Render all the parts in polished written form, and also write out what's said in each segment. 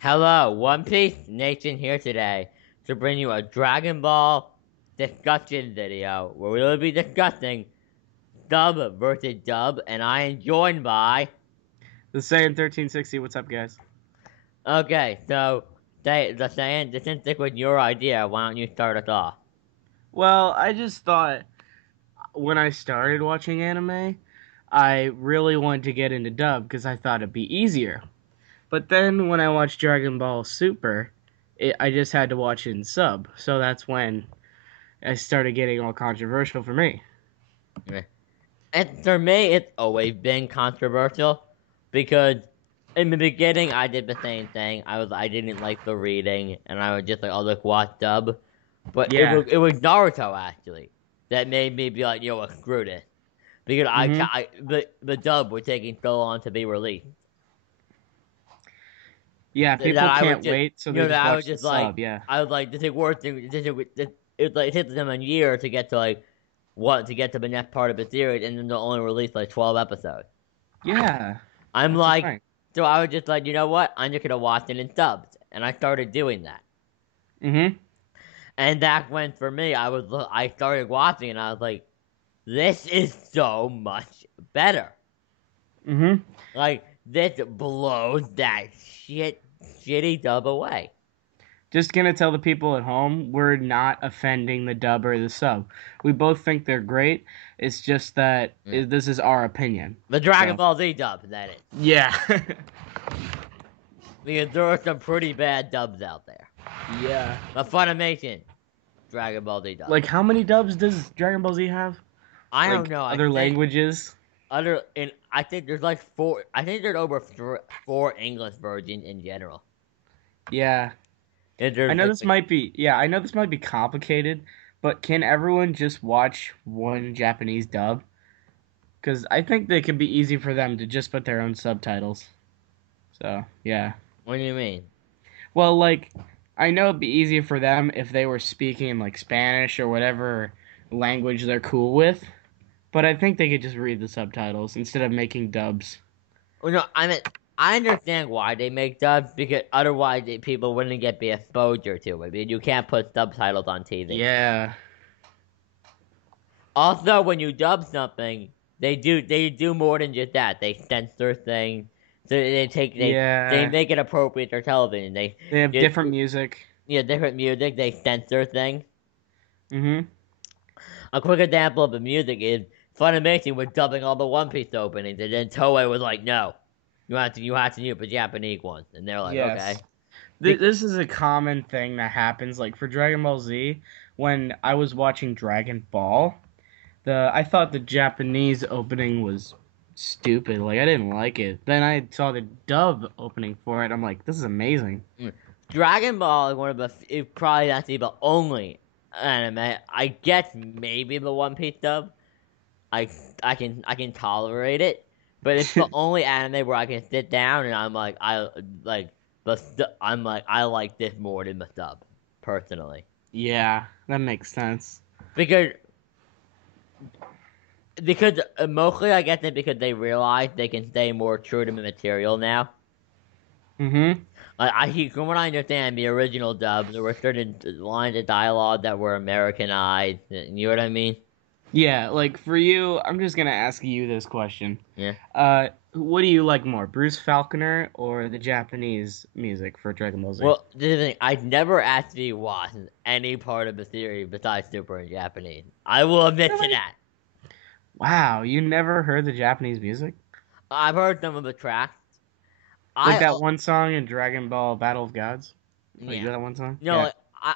Hello, One Piece Nation here today to bring you a Dragon Ball discussion video where we will be discussing dub versus dub, and I am joined by. The Saiyan 1360. What's up, guys? Okay, so the saying, since this was your idea, why don't you start us off? Well, I just thought when I started watching anime, I really wanted to get into dub because I thought it'd be easier. But then when I watched Dragon Ball Super, I just had to watch it in sub. So that's when it started getting all controversial for me. And for me, it's always been controversial because in the beginning I did the same thing. I didn't like the reading, and I was just like, "Oh, look, watch dub." But Yeah. it was Naruto actually that made me be like, "Yo, screw this," because Mhm. the dub was taking so long to be released Yeah, that people I was can't just, wait, so they that just I was watch the just like, sub. Yeah. I was like, this is worse than it took them a year to get to to get to the next part of the series, and then they'll only release like 12 episodes. Yeah. I'm That's the like, thing. so I was just like, you know what? I'm just gonna watch it in subs, and I started doing that. Mhm. And that went for me. I started watching, and I was like, this is so much better. Mhm. Like this blows that shitty dub away. Just gonna tell the people at home we're not offending the dub or the sub. We both think they're great. It's just that Yeah. this is our opinion. The Dragon So Ball Z dub, that is, yeah, because there are some pretty bad dubs out there. yeah. But Funimation Dragon Ball Z dub. Like how many dubs does Dragon Ball Z have? I don't Like know. I other think languages? I think there's like four. I think there's over four English versions in general. Yeah. And I there's know like this might be I know this might be complicated, but can everyone just watch one Japanese dub? Because I think they could be easy for them to just put their own subtitles. So yeah. what do you mean? Well, like, I know it'd be easier for them if they were speaking like Spanish or whatever language they're cool with, but I think they could just read the subtitles instead of making dubs. Well, no, I understand why they make dubs because otherwise people wouldn't get the exposure to it. Because you can't put subtitles on TV. Yeah. Also, when you dub something, they do more than just that. They censor things, so they Yeah. make it appropriate for television. They have Just different music. different music. They censor things. Mhm. A quick example of the music is Funimation was dubbing all the One Piece openings, and then Toei was like, "No, you have to use the Japanese ones," and they're like, "Okay." Yes. This is a common thing that happens like for Dragon Ball Z when I was watching Dragon Ball. I thought the Japanese opening was stupid. Like I didn't like it. Then I saw the dub opening for it. I'm like, this is amazing. Dragon Ball is one of probably actually the only anime. I guess maybe the One Piece dub. I I can tolerate it, but it's the only anime where I can sit down and I'm like I'm like I like this more than the dub personally Yeah, that makes sense. because mostly I guess it because they realize they can stay more true to the material now. Mm-hmm. From what I understand, the original dub, there were certain lines of dialogue that were Americanized. You know what I mean? Yeah, like for you, I'm just gonna ask you this question. Yeah. What do you like more, Bruce Falconer or the Japanese music for Dragon Ball Z? Well, this is the thing. I've never actually watched any part of the series besides Super in Japanese. I will admit to Really? that. Wow, you never heard the Japanese music? I've heard some of the tracks. Like I that one song in Dragon Ball Battle of Gods? Like Yeah. that one song? No, Yeah. like,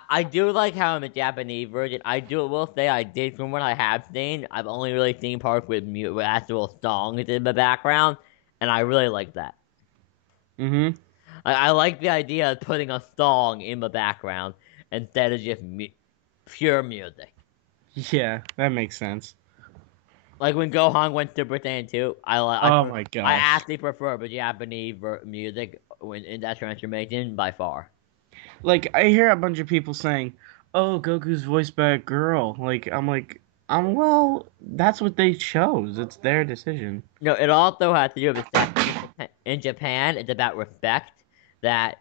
I do like how in the Japanese version, will say I did from what I have seen. I've only really seen parts with actual songs in the background, and I really like that. Mm-hmm. I like the idea of putting a song in the background instead of just pure music. Yeah, that makes sense. Like when Gohan went Super Saiyan 2, Oh my I gosh. actually prefer the Japanese music when in that transformation by far. Like I hear a bunch of people saying, "Oh, Goku's voiced by a girl." Like I'm well, that's what they chose. It's their decision. No, it also has to do with that in Japan, it's about respect. That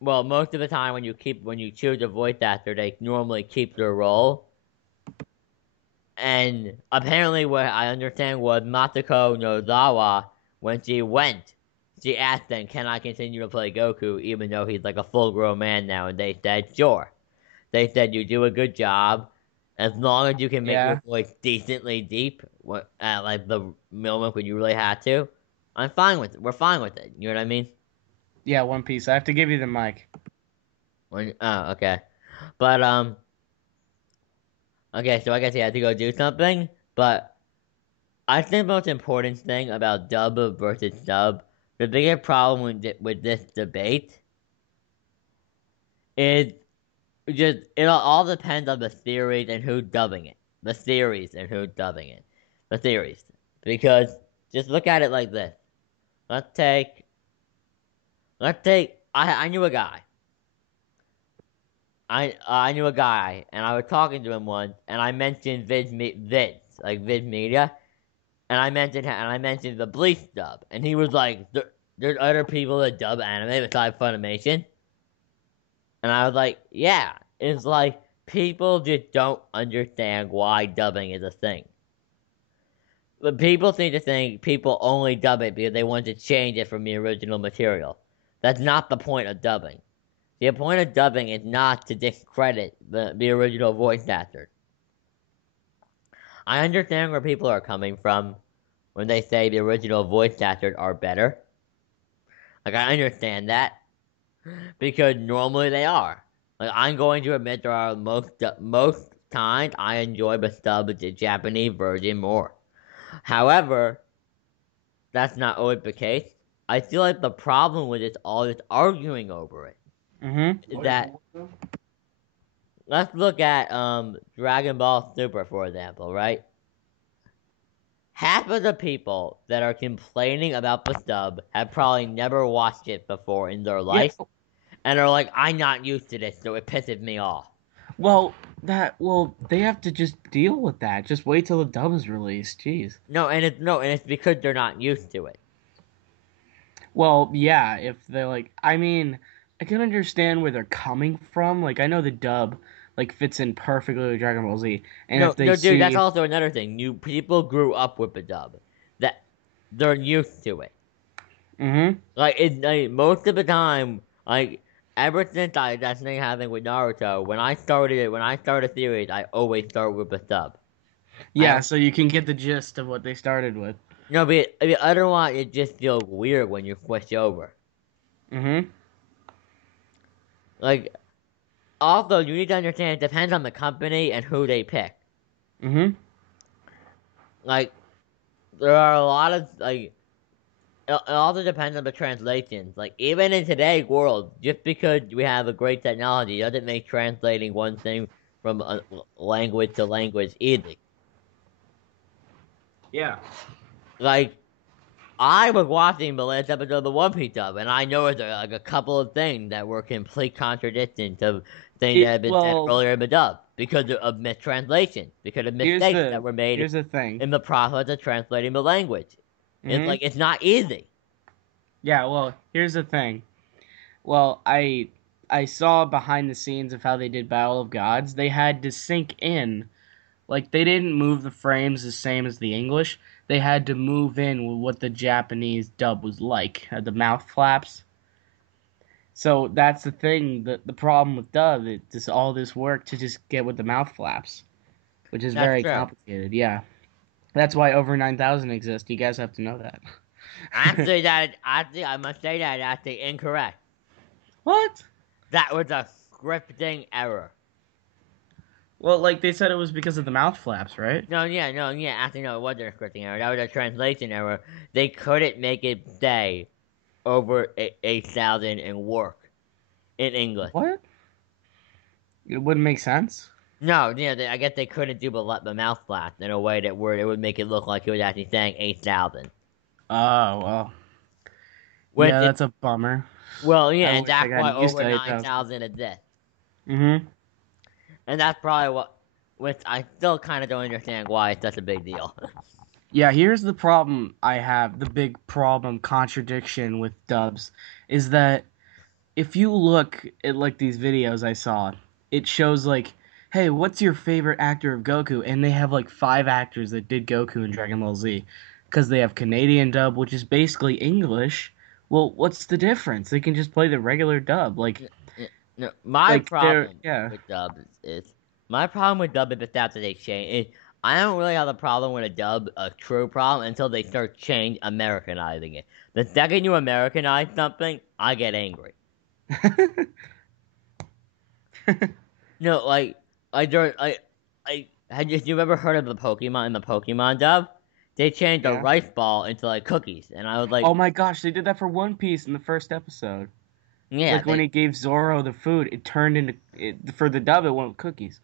well, most of the time when you choose a voice actor, they normally keep their role. And apparently, what I understand was Masako Nozawa, when she went, she asked them, "Can I continue to play Goku, even though he's like a full-grown man now?" And they said, "Sure." They said, "You do a good job, as long as you can make your Yeah. voice decently deep at like the moment when you really had to. I'm fine with it. We're fine with it. You know what I mean?" Yeah, One Piece. I have to give you the mic. Oh, okay. But okay. So I guess he had to go do something. But I think the most important thing about dub versus sub, the biggest problem with this debate is just it all depends on the series and who's dubbing it. The series and who's dubbing it. The series. Because just look at it like this. Let's take I knew a guy. I knew a guy and I was talking to him once and I mentioned Vids, like Vid Media, and I mentioned the Bleach dub, and he was like, "There's other people that dub anime besides Funimation," and I was like, "Yeah." It's like people just don't understand why dubbing is a thing. But people seem to think people only dub it because they want to change it from the original material. That's not the point of dubbing. The point of dubbing is not to discredit the original voice actor. I understand where people are coming from when they say the original voice actors are better. Like, I understand that because normally they are. Like, I'm going to admit there are most times I enjoy the dubbed Japanese version more. However, that's not always the case. I feel like the problem with it all is arguing over it. Mm-hmm. Is that let's look at Dragon Ball Super for example, right? Half of the people that are complaining about the dub have probably never watched it before in their Yeah. life, and are like, "I'm not used to this, so it pisses me off." Well, they have to just deal with that. Just wait till the dub is released. Jeez. And it's because they're not used to it. Well, yeah, if they're like, I mean, I can understand where they're coming from. Like, I know the dub like fits in perfectly with Dragon Ball Z, and No, if they no, dude, that's see, also another thing. New people grew up with the dub, that they're used to it. mm-hmm, Most of the time, ever since that thing happened with Naruto, when I started a series, I always start with the sub. I yeah, don't so you can get the gist of what they started with. no, but otherwise it just feels weird when you switch over. Mm-hmm, Like, also you need to understand it depends on the company and who they pick. mm-hmm. Like, there are a lot of it also depends on the translations. Like, even in today's world, just because we have a great technology doesn't make translating one thing from a language to language easy. Yeah. Like, I was watching the last episode of the One Piece dub, and I noticed like a couple of things that were complete contradictions of things that It had been said well, earlier in the dub because of mistranslation, because of mistakes that were made here's the thing. in the process of translating the language. Mm-hmm. It's not easy. Yeah. Well, here's the thing. Well, I saw behind the scenes of how they did Battle of Gods. They had to sink in. Like they didn't move the frames the same as the English. They had to move in with what the Japanese dub was like, the mouth flaps. So that's the thing. The problem with dub, it just all this work to just get with the mouth flaps, which is That's very true. complicated. Yeah, that's why over 9,000 exists. You guys have to know that. Actually, I must say that actually incorrect. What? That was a scripting error. Well, like they said, it was because of the mouth flaps, right? No, yeah. Actually, no, it wasn't a scripting error. That was a translation error. They couldn't make it say over 8,000 and work in English. What? It wouldn't make sense. No, yeah, I guess they couldn't do the mouth blast in a way that where it would make it look like it was actually saying 8,000. Oh well. Which Yeah, is that's a bummer. well, yeah, I and wish I that's got why used over to 8,000. 9,000 exists. Mm-hmm. And that's probably which I still kind of don't understand why it's such a big deal. Yeah, here's the problem I have. The big problem, contradiction with dubs, is that if you look at like these videos I saw, it shows like, hey, what's your favorite actor of Goku? And they have like 5 actors that did Goku in Dragon Ball Z, because they have Canadian dub, which is basically English. Well, what's the difference? They can just play the regular dub, No, my like they're problem yeah. with dub is my problem with dub is the fact that they change. I don't really have a problem with a dub, a true problem, until they start Americanizing it. The second you Americanize something, I get angry. No, had you ever heard of the Pokemon in the Pokemon dub? They changed a Yeah. rice ball into like cookies, and I was like, Oh my gosh, they did that for One Piece in the first episode. yeah, Like when he gave Zoro the food, it turned into for the dub. It went with cookies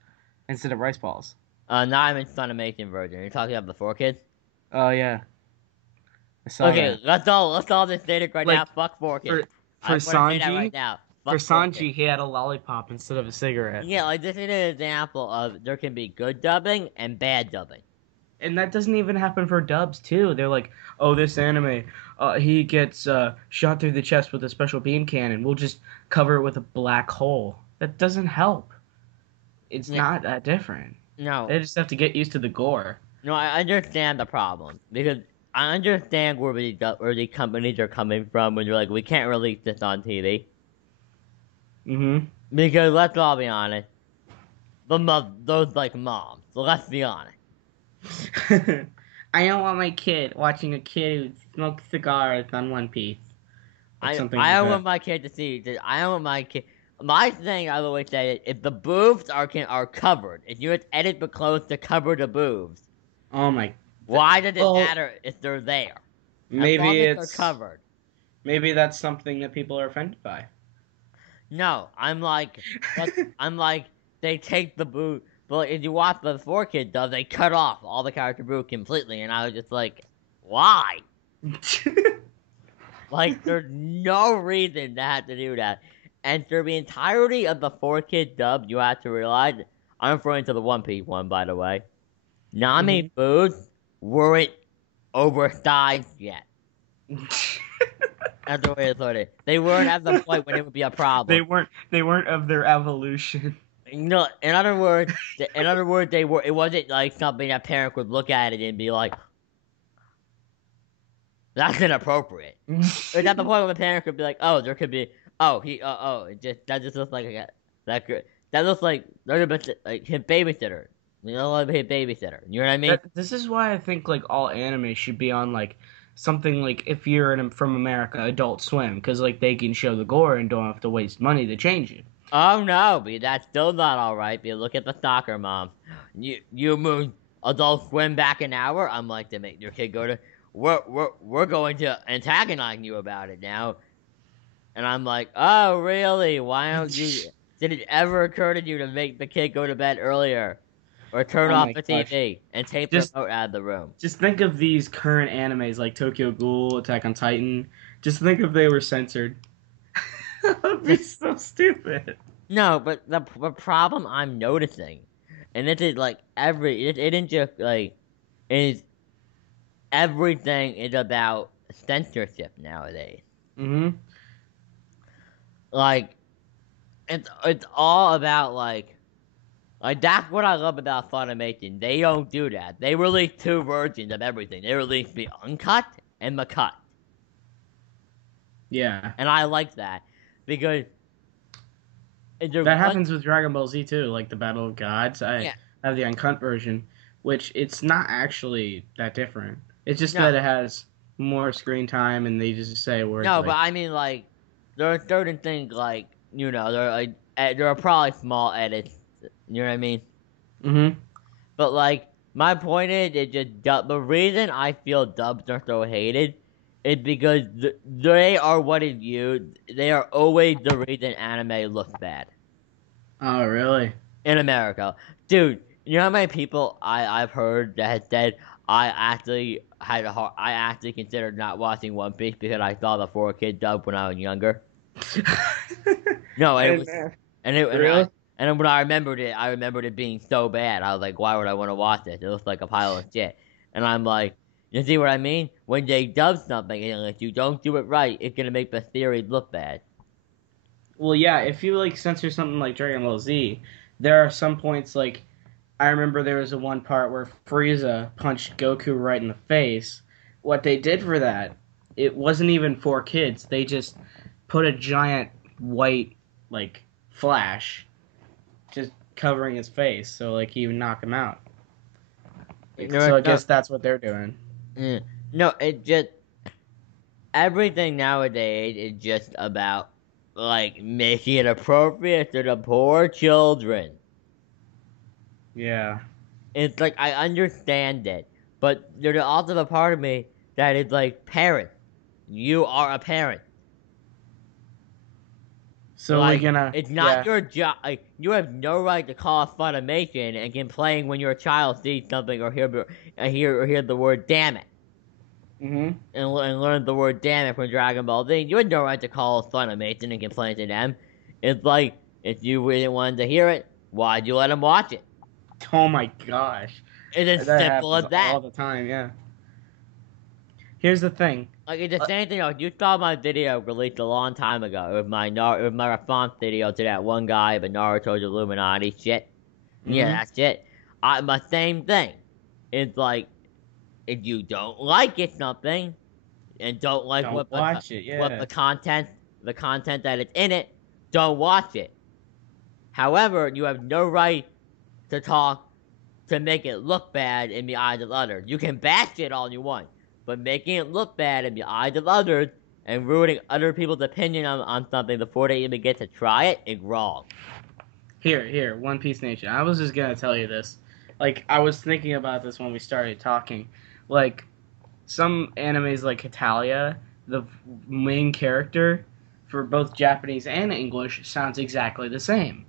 instead of rice balls. now I'm in Funimation version. You're talking about the 4 Kids? Oh yeah, I saw Okay, that. let's all just say it right now. Like Fuck 4 Kids. for for I'm gonna say that right Sanji, now. for Fuck 4 Kids. Sanji, he had a lollipop instead of a cigarette. Yeah, like this is an example of there can be good dubbing and bad dubbing. And that doesn't even happen for dubs too. They're like, oh, this anime, he gets shot through the chest with a special beam cannon. We'll just cover it with a black hole. That doesn't help. It's Yeah, not that different. no, They just have to get used to the gore. no, I understand the problem because I understand where the companies are coming from when they're like, we can't release this on TV Mm-hmm. because let's all be honest, those like moms. So let's be honest. I don't want my kid watching a kid who smokes cigars on One Piece. Or something I like don't that. want my kid to see this. I don't want my kid. My thing, I always say, if the boobs are covered, if you edit the clothes to cover the boobs, Oh my. why does it Well, matter if they're there? As long maybe as they're it's covered. maybe that's something that people are offended by. No, I'm like, they take the boob. But if you watch the 4 Kids dub, they cut off all the character boob completely, and I was just like, why? Like, there's no reason to have to do that. And for the entirety of the 4 Kids dub, you have to realize, I'm referring to the One Piece one, by the way, Nami Mhm. boobs weren't oversized yet. That's the way to put it. They weren't at the point when it would be a problem. They weren't of their evolution. No, in other words, they were. It wasn't like something that parent would look at it and be like, "That's inappropriate." It's at the point where the parent could be like, "Oh, there could be. Oh, that just looks like that looks like they're like his babysitter. You know, like his babysitter. You know what I mean? This is why I think like all anime should be on like something like if you're from America, Adult Swim, because like they can show the gore and don't have to waste money to change it. Oh no, but that's still not all right. But look at the soccer mom. You moved Adult Swim back an hour. I'm like to make your kid go to. We're going to antagonize you about it now. And I'm like, oh really? Why don't you? Did it ever occur to you to make the kid go to bed earlier, or turn Oh off my the gosh. TV and take the Just remote out of the room? just think of these current animes like Tokyo Ghoul, Attack on Titan. Just think if they were censored. That would be so stupid. No, but the problem I'm noticing, and this is like it isn't just like is everything is about censorship nowadays. Mm-hmm. Like it's all about like that's what I love about Funimation. They don't do that. They release 2 versions of everything. They release the uncut and the cut, Yeah. and I like that because That happens with Dragon Ball Z too, like the Battle of Gods. I Yeah. have the uncut version, which it's not actually that different. It's just No. that it has more screen time, and they just say words. No, like, but I mean like there are certain things like there are probably small edits. You know what I mean? Mm-hmm. But like my point is, the reason I feel dubs are so hated is because they are what is used. They are always the reason anime looks bad Oh, really? in America, dude. You know how many people I've heard that has said I actually considered not watching One Piece because I saw the 4 Kid dub when I was younger. No, and it was and it and Really? and then when I remembered it being so bad. I was like, why would I want to watch this? It looks like a pile of shit. And I'm like, you see what I mean? When they dub something and if you don't do it right, it's gonna make the series look bad. Well, yeah, if you like censor something like Dragon Ball Z, there are some points like I remember there was a one part where Frieza punched Goku right in the face. What they did for that, it wasn't even for kids. They just put a giant white like flash just covering his face, so like he would knock him out. Like, No, so I no, guess that's what they're doing. no, it just everything nowadays is just about like making it appropriate to the poor children. Yeah. It's like I understand it, but there's also a part of me that is like parent. You are a parent. So we're Like gonna it's yeah. not your job. Like you have no right to call Funimation and complain when your child sees something or hear the word "damn it" Mhm. and learn the word "damn it" from Dragon Ball Z. You have no right to call Funimation and complain to them. It's like if you really wanted to hear it, why'd you let them watch it? Oh my gosh. It's as That simple happens as that. all the time, yeah. Here's the thing. Like it's the Uh, same thing. Like, you saw my video released a long time ago with my response video to that one guy about Naruto's Illuminati shit. Yeah, mhm. that's it. My same thing. It's like if you don't like it something and don't like Don't watch it, what yeah. the content that is in it, don't watch it. However, you have no right to talk to make it look bad in the eyes of others. You can bash it all you want, but making it look bad in the eyes of others and ruining other people's opinion on something before they even get to try it is wrong. Here, One Piece Nation. I was just gonna tell you this. Like, I was thinking about this when we started talking. Like, some animes like Hetalia, the main character for both Japanese and English sounds exactly the same.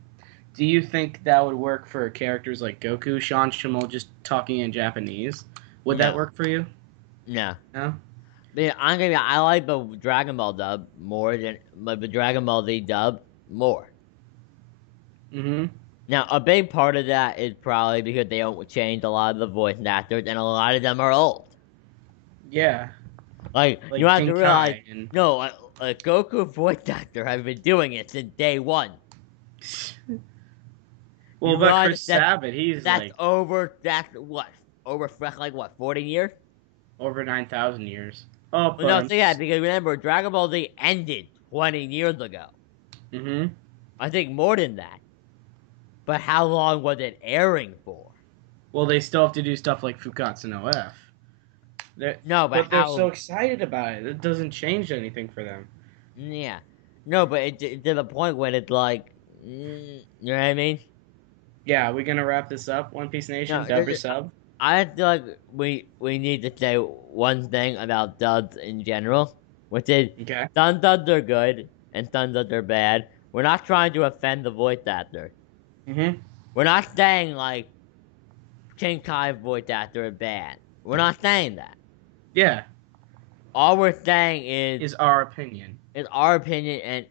Do you think that would work for characters like Goku, Sean Schemmel just talking in Japanese? Would that No, work for you? no. No? But I'm gonna be, I like the Dragon Ball dub more than like the Dragon Ball Z dub more. Mm-hmm. Now, a big part of that is probably because they don't change a lot of the voice actors, and a lot of them are old. Yeah. Like you Like have to realize, Jinkai and no, a Goku voice actor has been doing it since day one. well, You but realize Chris Sabat, he's like that's what over like what 40 years? over 9,000 years. Oh, Well, no, but so yeah, because remember Dragon Ball Z ended 20 years ago. mm-hmm. I think more than that. But how long was it airing for? Well, they still have to do stuff like Fukatsu no F. No, but But they're so how? excited about it. It doesn't change anything for them. Yeah, no, but it's to the point when it's like, you know what I mean? Yeah, we're gonna wrap this up. One Piece Nation, No, dub or sub? I feel like we need to say one thing about dubs in general, which is Okay. some dubs are good and some dubs are bad. We're not trying to offend the voice actor. Mm-hmm. We're not saying like King Kai voice actor is bad. We're not saying that. Yeah, All we're saying is our opinion. is our opinion, and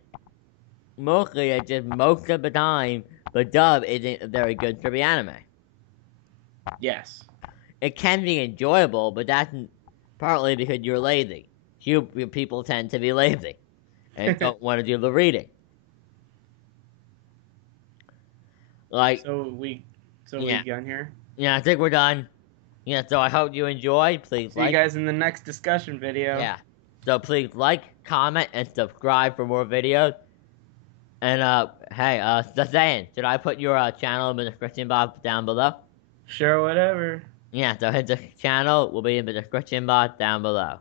mostly it's just most of the time the dub isn't very good for the anime. Yes. It can be enjoyable, but that's partly because you're lazy. You people tend to be lazy and don't want to do the reading. Like, so we, so we yeah, done here. yeah, I think we're done. Yeah, so I hope you enjoyed. Please See you like, guys in the next discussion video. yeah. So please like, comment, and subscribe for more videos. And hey, just saying, should I put your channel in the description box down below? Sure, whatever. Yeah, so hit the channel will be in the description box down below.